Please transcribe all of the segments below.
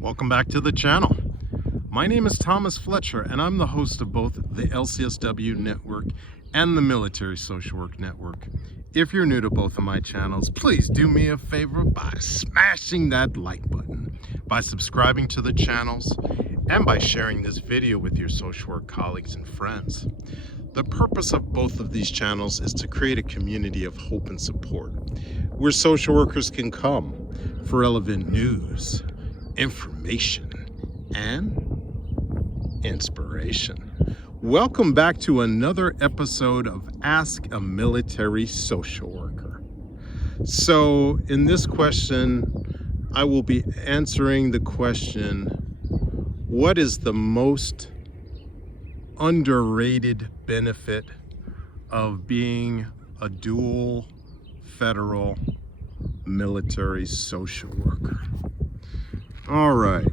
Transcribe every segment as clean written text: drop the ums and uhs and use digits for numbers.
Welcome back to the channel. My name is Thomas Fletcher and I'm the host of both the LCSW network and the Military Social Work Network. If you're new to both of my channels, please do me a favor by smashing that like button, by subscribing to the channels, and by sharing this video with your social work colleagues and friends. The purpose of both of these channels is to create a community of hope and support, where social workers can come for relevant news, information, and inspiration. Welcome back to another episode of Ask a Military Social Worker. So in this question, I will be answering the question, what is the most underrated benefit of being a dual federal military social worker? All right,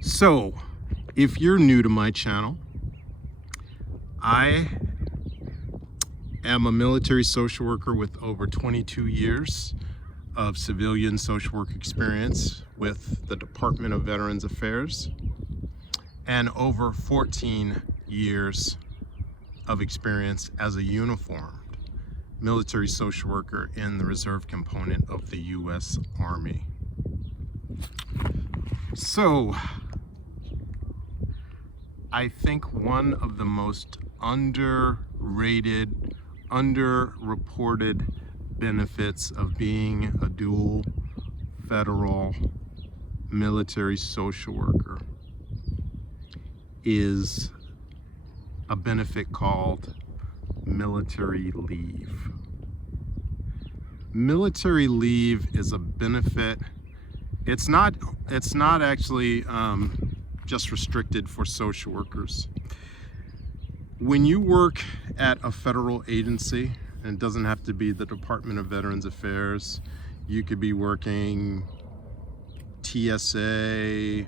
so if you're new to my channel, I am a military social worker with over 22 years of civilian social work experience with the Department of Veterans Affairs and over 14 years of experience as a uniformed military social worker in the reserve component of the U.S. Army. So, I think one of the most underrated, underreported benefits of being a dual federal military social worker is a benefit called military leave. Military leave is a benefit. It's not actually just restricted for social workers. When you work at a federal agency, and it doesn't have to be the Department of Veterans Affairs, you could be working TSA,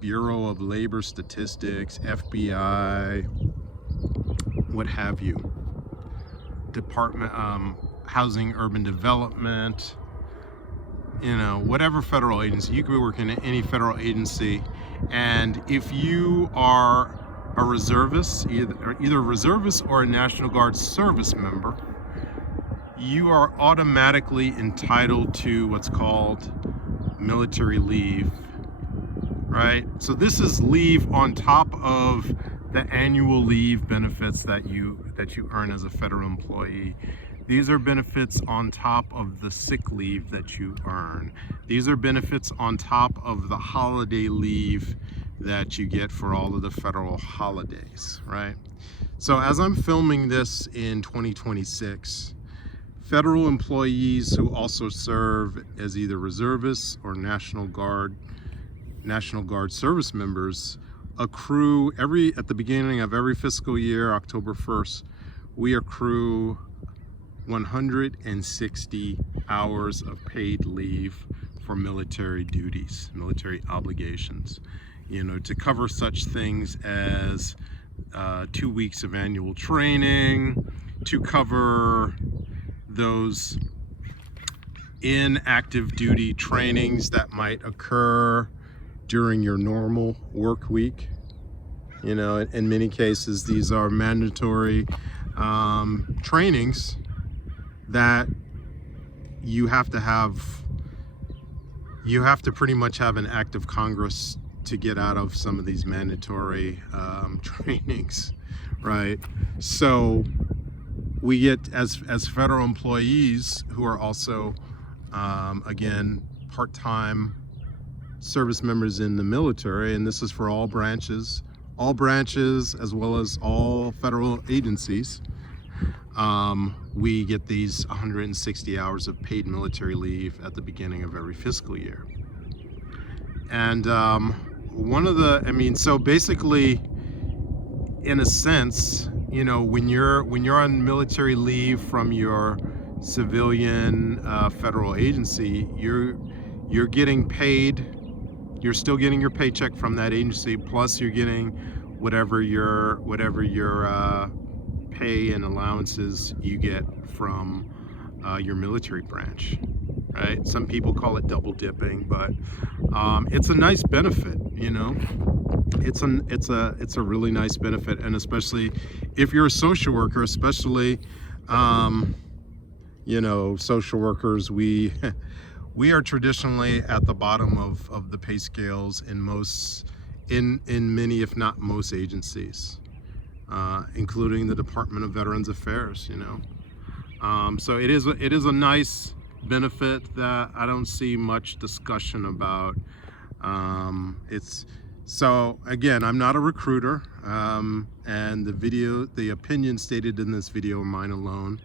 Bureau of Labor Statistics, FBI, what have you, Department Housing Urban Development, you know, whatever federal agency. You could be working at any federal agency, and if you are a reservist, either a reservist or a National Guard service member, you are automatically entitled to what's called military leave, right? So this is leave on top of the annual leave benefits that you earn as a federal employee. These are benefits on top of the sick leave that you earn. These are benefits on top of the holiday leave that you get for all of the federal holidays, right? So as I'm filming this in 2026, federal employees who also serve as either reservists or National Guard service members accrue at the beginning of every fiscal year, October 1st, we accrue 160 hours of paid leave for military duties, military obligations, you know, to cover such things as 2 weeks of annual training, to cover those inactive duty trainings that might occur during your normal work week. You know, in many cases, these are mandatory trainings that you have to pretty much have an act of Congress to get out of some of these mandatory trainings, right? So we get, as federal employees who are also again part-time service members in the military, and this is for all branches as well as all federal agencies, we get these 160 hours of paid military leave at the beginning of every fiscal year. And so basically, in a sense, you know, when you're on military leave from your civilian federal agency, you're getting paid. You're still getting your paycheck from that agency, plus you're getting whatever your pay and allowances you get from your military branch. right? Some people call it double dipping, but it's a nice benefit, you know. It's a really nice benefit, and especially if you're a social worker, especially you know, social workers, we are traditionally at the bottom of the pay scales in many, if not most, agencies, including the Department of Veterans Affairs, you know. So it is a nice benefit that I don't see much discussion about. So again, I'm not a recruiter, and the opinion stated in this video are mine alone.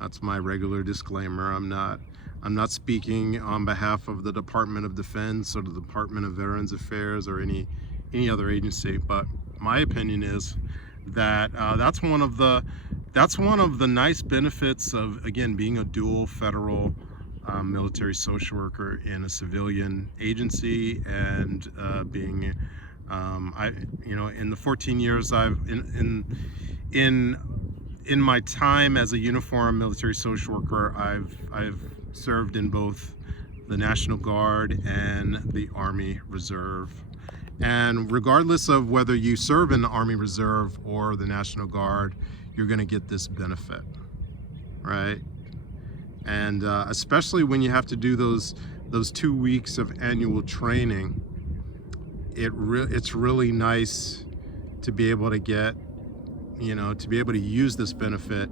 That's my regular disclaimer. I'm not speaking on behalf of the Department of Defense or the Department of Veterans Affairs or any other agency, but my opinion is that that's one of the nice benefits of, again, being a dual federal military social worker in a civilian agency, and being you know, in the 14 years I've in my time as a uniformed military social worker, I've served in both the National Guard and the Army Reserve. And regardless of whether you serve in the Army Reserve or the National Guard, you're going to get this benefit, right? And especially when you have to do those 2 weeks of annual training, it's really nice to be able to get, you know, to be able to use this benefit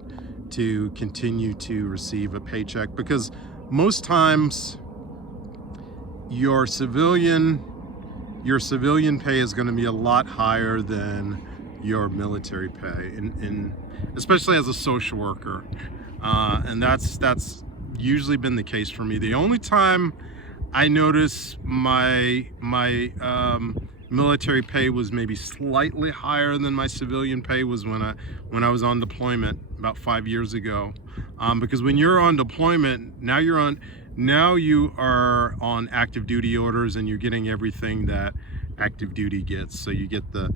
to continue to receive a paycheck, because most times your civilian pay is going to be a lot higher than your military pay, especially as a social worker, and that's usually been the case for me. The only time I notice my military pay was maybe slightly higher than my civilian pay was when I was on deployment about 5 years ago, because when you're on deployment, now you are on active duty orders, and you're getting everything that active duty gets. So you get the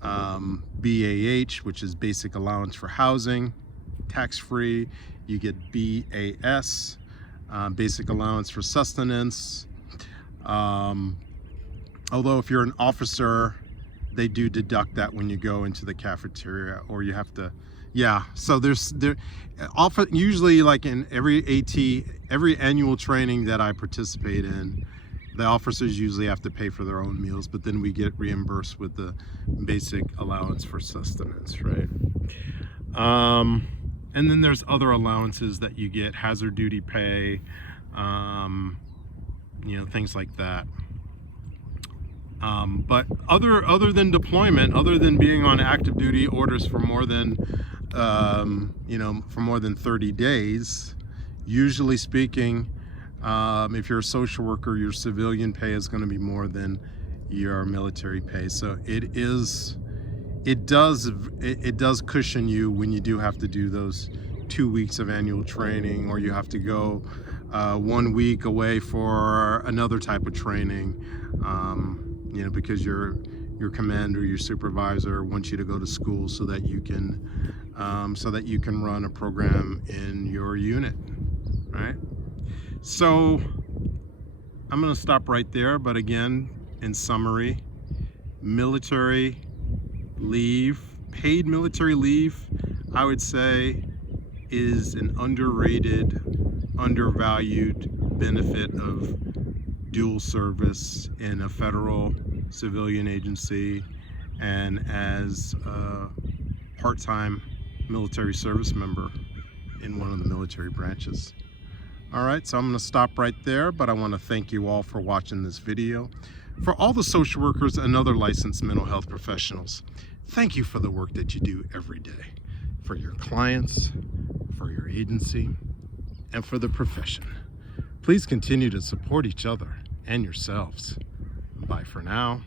BAH, which is basic allowance for housing, tax-free. You get BAS, basic allowance for sustenance. Although if you're an officer, they do deduct that when you go into the cafeteria, or you have to, yeah. So usually, like in every annual training that I participate in, the officers usually have to pay for their own meals, but then we get reimbursed with the basic allowance for sustenance, right? And then there's other allowances that you get, hazard duty pay, you know, things like that. But other than deployment, other than being on active duty orders for more than you know, for more than 30 days, usually speaking, if you're a social worker, your civilian pay is going to be more than your military pay. So it does cushion you when you do have to do those 2 weeks of annual training, or you have to go 1 week away for another type of training, you know, because your commander, your supervisor wants you to go to school so that you can run a program in your unit, right? So I'm going to stop right there. But again, in summary, military leave, paid military leave, I would say, is an underrated, undervalued benefit of dual service in a federal civilian agency and as a part-time military service member in one of the military branches. All right, so I'm going to stop right there, but I want to thank you all for watching this video. For all the social workers and other licensed mental health professionals, thank you for the work that you do every day, for your clients, for your agency, and for the profession. Please continue to support each other and yourselves. Bye for now.